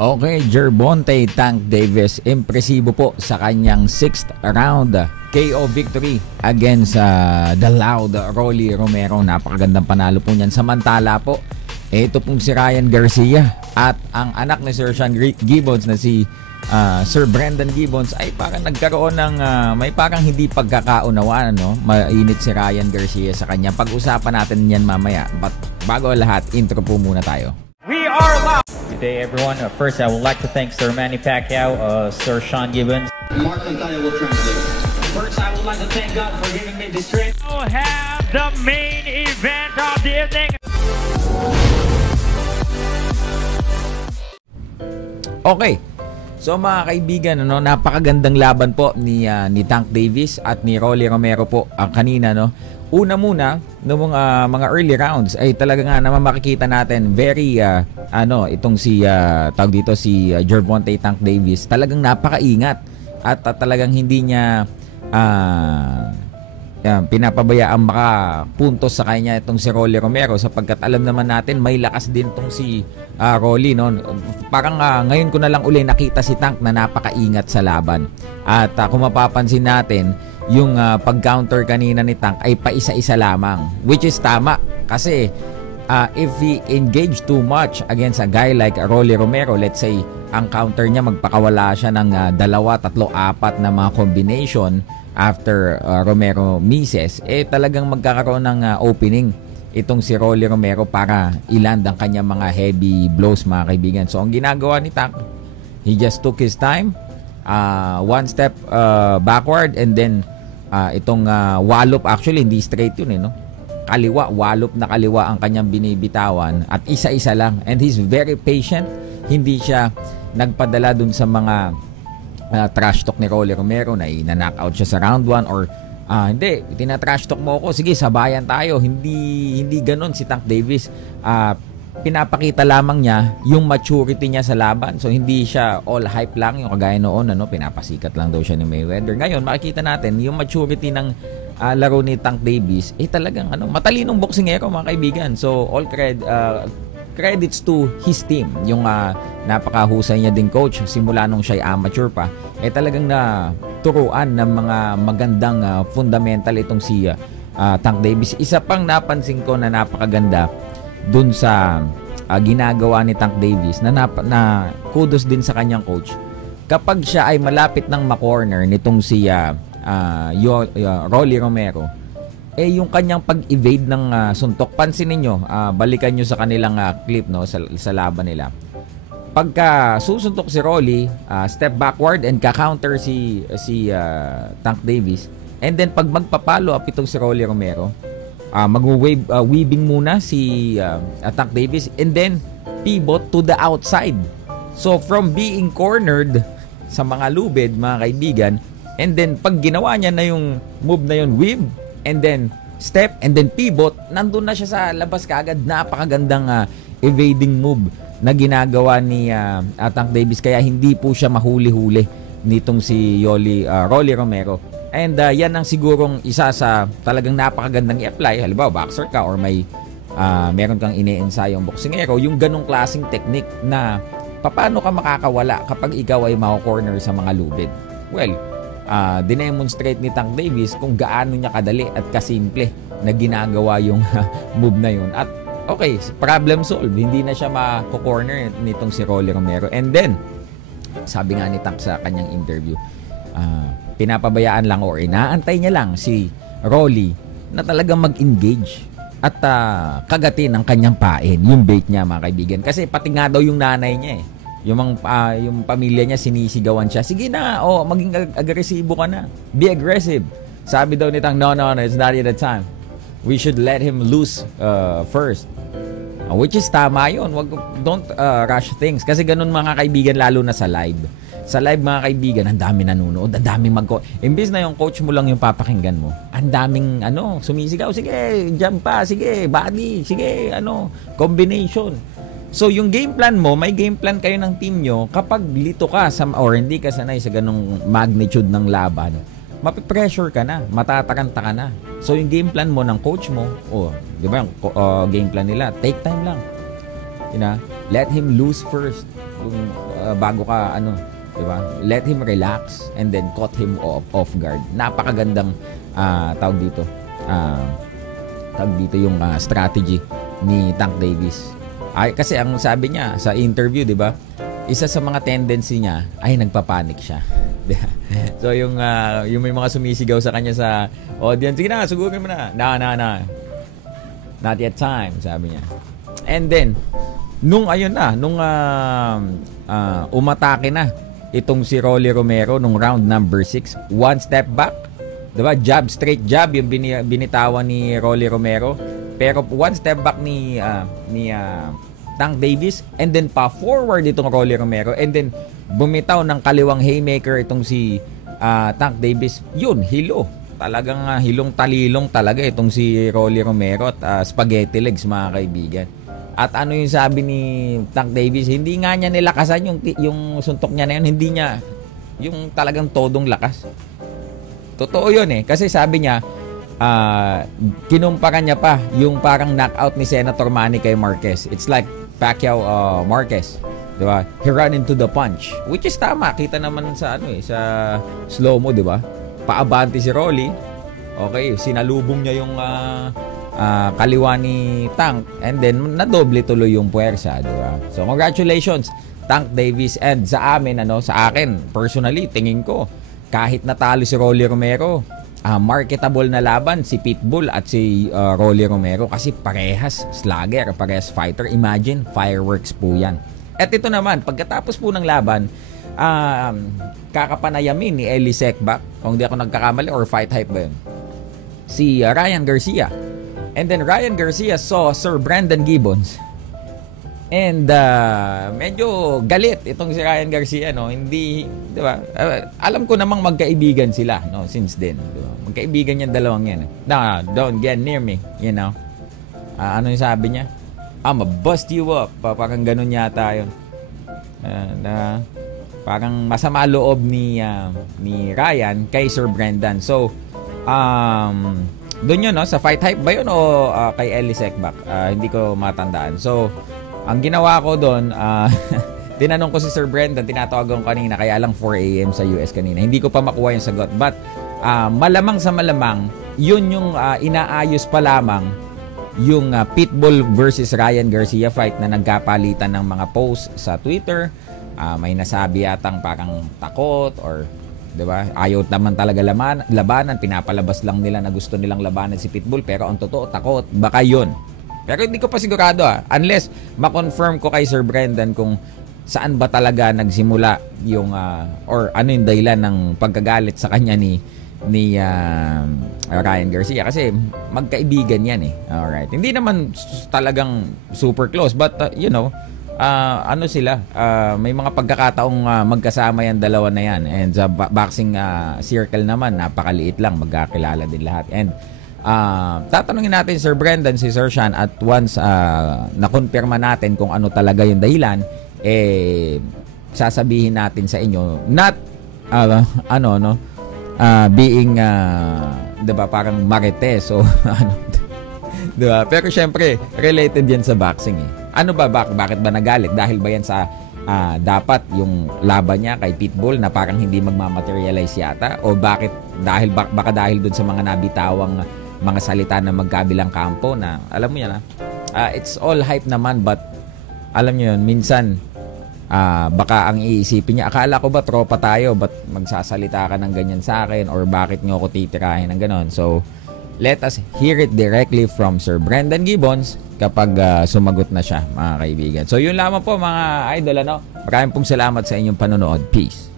Okay, Gervonta Tank Davis, impresibo po sa kanyang 6th round KO victory against the loud Rolly Romero. Napakagandang panalo po niyan. Samantala po, ito pong si Ryan Garcia at ang anak ni Sir Sean Gibbons na si Sir Brendan Gibbons ay parang nagkaroon ng may parang hindi pagkakaunawaan, no? Mainit si Ryan Garcia sa kanya. Pag-usapan natin yan mamaya. But bago lahat, intro po muna tayo. We are live! Good day, everyone. First, I would like to thank Sir Manny Pacquiao, Sir Sean Gibbons. Mark Montana will translate. First, I would like to thank God for giving me this strength. We'll have the main event of the evening. Okay. So mga kaibigan, napakagandang laban po ni Tank Davis at ni Rolly Romero po kanina, no. Una muna, noong mga early rounds ay talaga nga naman makikita natin very itong si tawag dito si Gervonta Tank Davis, talagang napakaingat at talagang hindi niya pinapabayaan makapuntos sa kanya itong si Rolly Romero, sapagkat alam naman natin may lakas din itong si Rolly, no? Parang ngayon ko na lang uli nakita si Tank na napakaingat sa laban. At kung mapapansin natin, yung pag-counter kanina ni Tank ay paisa-isa lamang, which is tama kasi if he engage too much against a guy like Rolly Romero, let's say ang counter niya magpakawala siya ng 2, 3, 4 na mga combination after Romero misses, talagang magkakaroon ng opening itong si Rolly Romero para iland ang kanyang mga heavy blows, mga kaibigan. So ang ginagawa ni Tank, he just took his time, one step backward, and then itong wallop, actually hindi straight yun, no? Kaliwa, wallop na kaliwa ang kanyang binibitawan at isa-isa lang, and he's very patient. Hindi siya nagpadala dun sa mga trash talk ni Rolly Romero na ina-knockout siya sa round 1 or hindi, tina-trash talk mo ako, sige sabayan tayo. Hindi ganoon si Tank Davis. Pinapakita lamang niya yung maturity niya sa laban. So hindi siya all hype lang, yung kagaya noon, pinapasikat lang daw siya ni Mayweather. Ngayon makikita natin yung maturity ng laro ni Tank Davis, talagang matalinong boksingero, mga kaibigan. So all credits to his team. Yung napakahusay niya din coach simula nung siya amateur pa, talagang na turuan ng mga magandang fundamental itong si Tank Davis. Isa pang napansin ko na napakaganda dun sa ginagawa ni Tank Davis na kudos din sa kanyang coach. Kapag siya ay malapit ng ma-corner nitong si Rolly Romero, yung kanyang pag-evade ng suntok, pansinin nyo, balikan nyo sa kanilang clip, no, sa laban nila. Pagka susuntok si Rolly, step backward and ka-counter si Tank Davis, and then pag magpapalo up itong si Rolly Romero, weaving muna si Tank Davis and then pivot to the outside. So from being cornered sa mga lubid, mga kaibigan, and then pag ginawa niya na yung move na yun, weave and then step and then pivot, nandun na siya sa labas kaagad. Napakagandang evading move na ginagawa ni Tank Davis, kaya hindi po siya mahuli-huli nitong si Rolly Romero. And yan ang sigurong isa sa talagang napakagandang i-apply. Halimbawa, boxer ka or meron kang ine-ensayong boksingero, yung ganong klaseng technique na paano ka makakawala kapag ikaw ay mako-corner sa mga lubid. Well, dinemonstrate ni Tank Davis kung gaano niya kadali at kasimple na ginagawa yung move na yun. At okay, problem solved. Hindi na siya mako-corner nitong si Rolly Romero. And then, sabi nga ni Tank sa kanyang interview, pinapabayaan lang or inaantay niya lang si Rolly na talagang mag-engage at kagatin ang kanyang pain, yung bait niya, mga kaibigan. Kasi pati nga daw yung nanay niya yung pamilya niya, sinisigawan siya, sige na, maging agresibo ka na, be aggressive. Sabi daw ni Tank, no, it's not yet the time, we should let him loose first. Which is tama yun. Don't rush things. Kasi ganun, mga kaibigan, lalo na sa live. Sa live, mga kaibigan, ang dami nanonood, ang daming imbis na yung coach mo lang yung papakinggan mo, ang daming sumisigaw, sige, jump pa, sige, body, sige, combination. So yung game plan mo, may game plan kayo ng team nyo. Kapag lito ka or hindi ka sanay sa ganung magnitude ng laban, mapipressure ka na, matataranta ka na. So yung game plan mo ng coach mo, di ba yung game plan nila, take time lang. Let him lose first. Yung bago ka ano, 'di ba? Let him relax and then caught him off guard. Napakagandang tawag dito. Tawag dito yung strategy ni Tank Davis. Ay kasi ang sabi niya sa interview, 'di ba? Isa sa mga tendency niya ay nagpapanik siya. So yung may mga sumisigaw sa kanya sa audience, sige na, sugurin mo na. Na. Not yet time, sabi niya. And then nung umatake na itong si Rolly Romero nung round number 6, one step back, 'di ba? Straight jab yung binitawan ni Rolly Romero. Pero one step back ni Tank Davis, and then pa forward itong Rolly Romero, and then bumitaw ng kaliwang haymaker itong si Tank Davis. Yun, hilo. Talagang hilong talilong talaga itong si Rolly Romero at spaghetti legs, mga kaibigan. At ano yung sabi ni Tank Davis, hindi nga niya nilakasan yung suntok niya na yun, hindi niya yung talagang todong lakas. Totoo yun kasi sabi niya, kinumpara niya pa yung parang knockout ni Senator Manny kay Marquez. It's like Pacquiao Marquez, 'di ba? He ran into the punch, which is tama. Kita naman sa sa slow mo, 'di ba? Paabante si Rolly. Okay, sinalubong niya yung kaliwa ni Tank, and then nadoble tuloy yung puwersa, 'di ba? So congratulations Tank Davis, and sa amin sa akin personally, tingin ko kahit natalo si Rolly Romero, marketable na laban si Pitbull at si Rolly Romero kasi parehas slugger, parehas fighter. Imagine, fireworks po yan. At ito naman, pagkatapos po ng laban, kakapanayamin ni Eli Sekbak, kung di ako nagkakamali, or Fight Hype ba yun, si Ryan Garcia. And then Ryan Garcia saw Sir Brandon Gibbons. And medyo galit itong si Ryan Garcia, hindi, 'di ba? Alam ko namang magkaibigan sila, since then, 'di ba? Magkaibigan yung dalawang yan. No, don't get near me, ano yung sabi niya? I'ma bust you up. Parang ganun yata 'yon. Parang masama loob ni Ryan kay Sir Brandon. So, doon yun, sa Fight Hype ba yun o kay Eli Sekbak? Hindi ko matandaan. So, ang ginawa ko doon, tinanong ko si Sir Brendan, tinatawagan ko kanina, kaya lang 4 a.m. sa US kanina. Hindi ko pa makuha yung sagot. But, malamang sa malamang, yun yung inaayos pa lamang yung Pitbull versus Ryan Garcia fight na nagkapalitan ng mga posts sa Twitter. May nasabi yatang parang takot or, di ba, ayaw naman talaga labanan. Pinapalabas lang nila na gusto nilang labanan si Pitbull, pero ang totoo, takot. Baka yun. Pero hindi ko pa sigurado unless ma-confirm ko kay Sir Brendan kung saan ba talaga nagsimula yung or ano yung dahilan ng pagkagalit sa kanya ni Ryan Garcia, kasi magkaibigan yan Alright. Hindi naman talagang super close, but ano sila, may mga pagkakataong magkasama yan, dalawa na yan, and sa boxing circle naman napakaliit lang, magkakilala din lahat. And tatanungin natin Sir Brendan, si Sir Sean, at once nakonfirma natin kung ano talaga yung dahilan, sasabihin natin sa inyo, not being 'di ba, parang marites o ano, 'di ba? Pero syempre related yan sa boxing Ano ba, bakit ba nagalit? Dahil ba yan sa dapat yung laban niya kay Pitbull na parang hindi magmamaterialize yata, o bakit baka dahil dun sa mga nabitawang mga salita na magkabilang kampo na alam mo yan it's all hype naman, but alam niyo yun, minsan baka ang iisipin niya, akala ko ba tropa tayo, ba't magsasalita ka ng ganyan sa akin, or bakit niyo ako titirahin ng ganon. So let us hear it directly from Sir Brandon Gibbons kapag sumagot na siya, mga kaibigan. So yun lamang po, mga idol, maraming pong salamat sa inyong panonood. Peace.